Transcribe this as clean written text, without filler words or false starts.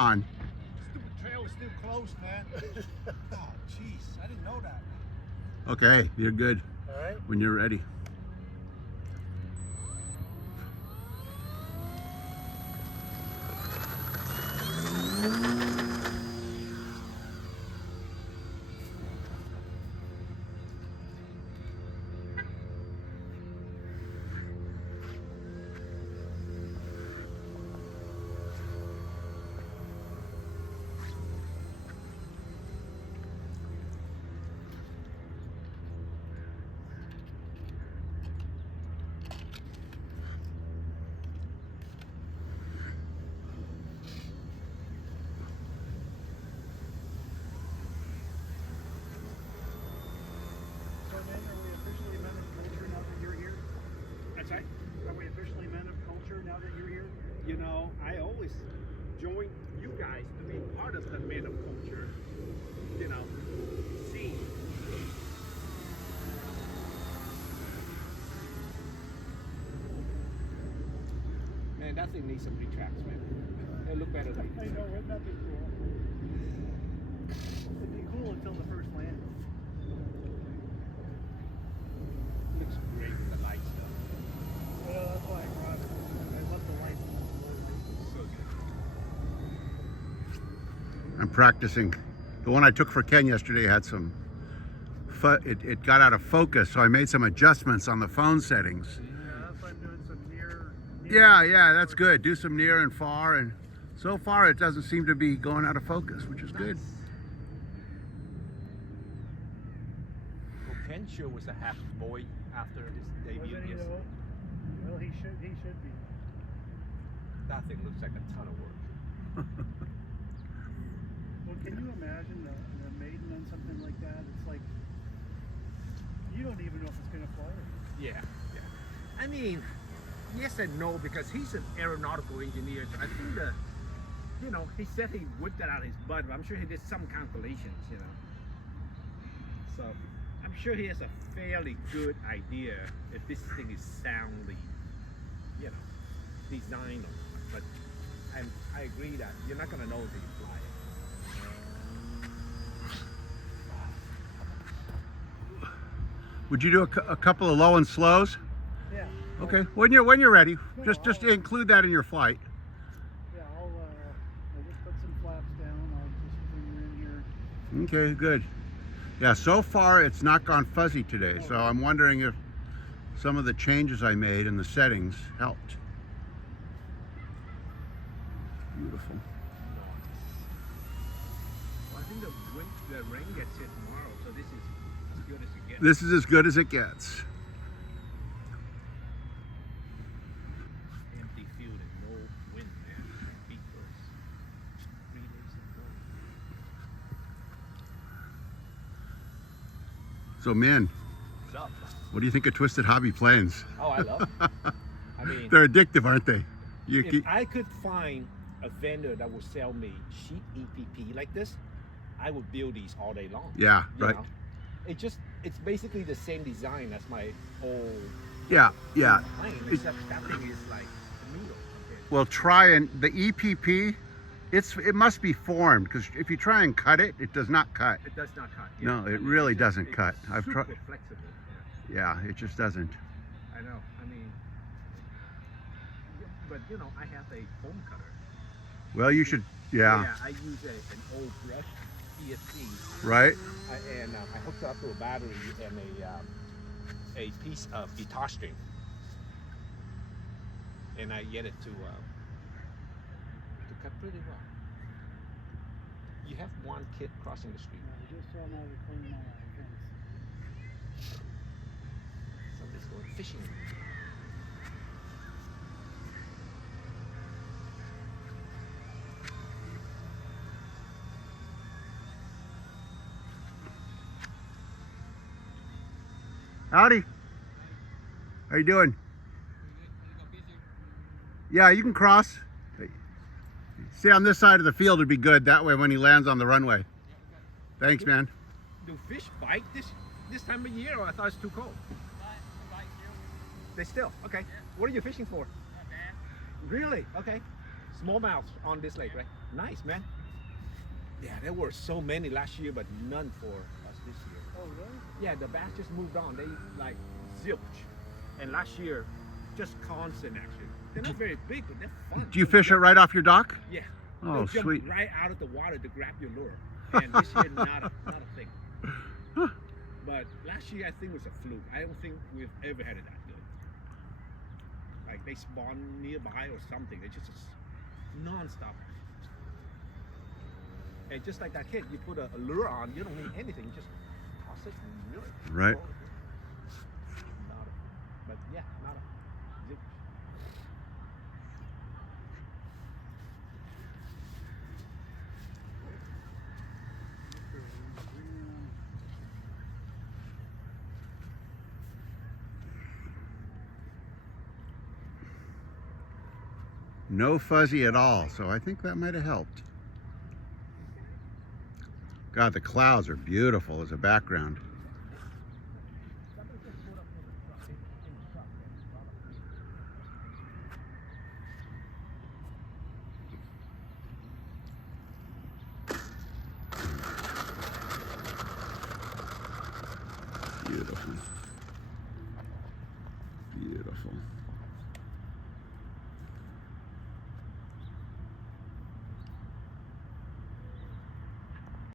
on. Stupid trail is still closed, man. Oh, jeez, I didn't know that. Okay, you're good All right. when you're ready. So then, are we officially men of culture now that you're here? That's right. Are we officially men of culture now that you're here? You know, I always join you guys to be part of the men of culture. You know, scene. Man, that thing needs some retracts, man. They look better like I this. know, wouldn't that be cool? It'd be cool until the first landing. Looks great with the lights, though. Well, that's why I brought it. I love the lights. So good. I'm practicing. The one I took for Ken yesterday had some, it got out of focus, so I made some adjustments on the phone settings. Yeah, that's why I'm doing some near Yeah, that's good. Do some near and far, and so far it doesn't seem to be going out of focus, which is good. Well, Ken sure was a happy boy after his debut. Wasn't he, Yes. though? Well, he should be. That thing looks like a ton of work. Well, can you imagine the maiden on something like that? It's like, you don't even know if it's going to fly. Yeah. I mean, yes and no, because he's an aeronautical engineer. I think he said he whipped that out of his butt, but I'm sure he did some calculations, So I'm sure he has a fairly good idea if this thing is soundly, designed or not. But I agree that you're not gonna know until you fly it. Would you do a couple of low and slows? Yeah. Okay, when you're ready, just include that in your flight. Yeah, I'll just put some flaps down. I'll just bring her in here. Okay, good. Yeah, so far it's not gone fuzzy today, so I'm wondering if some of the changes I made in the settings helped. Beautiful. Well, I think the rain gets hit tomorrow, so this is as good as it gets. This is as good as it gets. Empty field and no wind, man. Beat first. 3 days ago. So, man, What's up? what do you think of Twisted Hobby planes? Oh, I love it. I mean, They're addictive, aren't they? if I could find a vendor that would sell me cheap EPP like this, I would build these all day long. Yeah, You right. know? It's basically the same design as my old Yeah. plane, except that thing is like a noodle compared. Well, try and the EPP, it must be formed, because if you try and cut it, it does not cut. It does not cut. No, it really it's just- doesn't cut. it's I've super tried. flexible. Yeah, it just doesn't. I know. I mean, but I have a foam cutter. Well, you should. Yeah. I use an old brush CFC. Right. I hooked it up to a battery and a piece of guitar string, and I get it to cut pretty well. You have one kid crossing the street. I just saw now recording my fence. Somebody's going fishing. Howdy. How you doing? Yeah, you can cross. Stay on this side of the field would be good. That way when he lands on the runway. Thanks, man. Do fish bite this time of year, or I thought it's too cold? They still? Okay. What are you fishing for? Really? Okay. smallmouth on this lake, right? Nice, man. Yeah, there were so many last year, but none for us this year. Oh, really? Yeah, the bass just moved on. They like zilch. And last year, just constant action. They're not very big, but they're fun. Do you fish it right off your dock? Yeah. Oh, They'll jump sweet. right out of the water to grab your lure. And this year, not a thing. Huh. But last year, I think was a fluke. I don't think we've ever had it that good. Like they spawn nearby or something. They just non-stop. And just like that kid, you put a lure on, you don't need anything. You just toss it and reel it. Right. But yeah, not a zip. No fuzzy at all, so I think that might have helped. God, the clouds are beautiful as a background. Beautiful. Beautiful.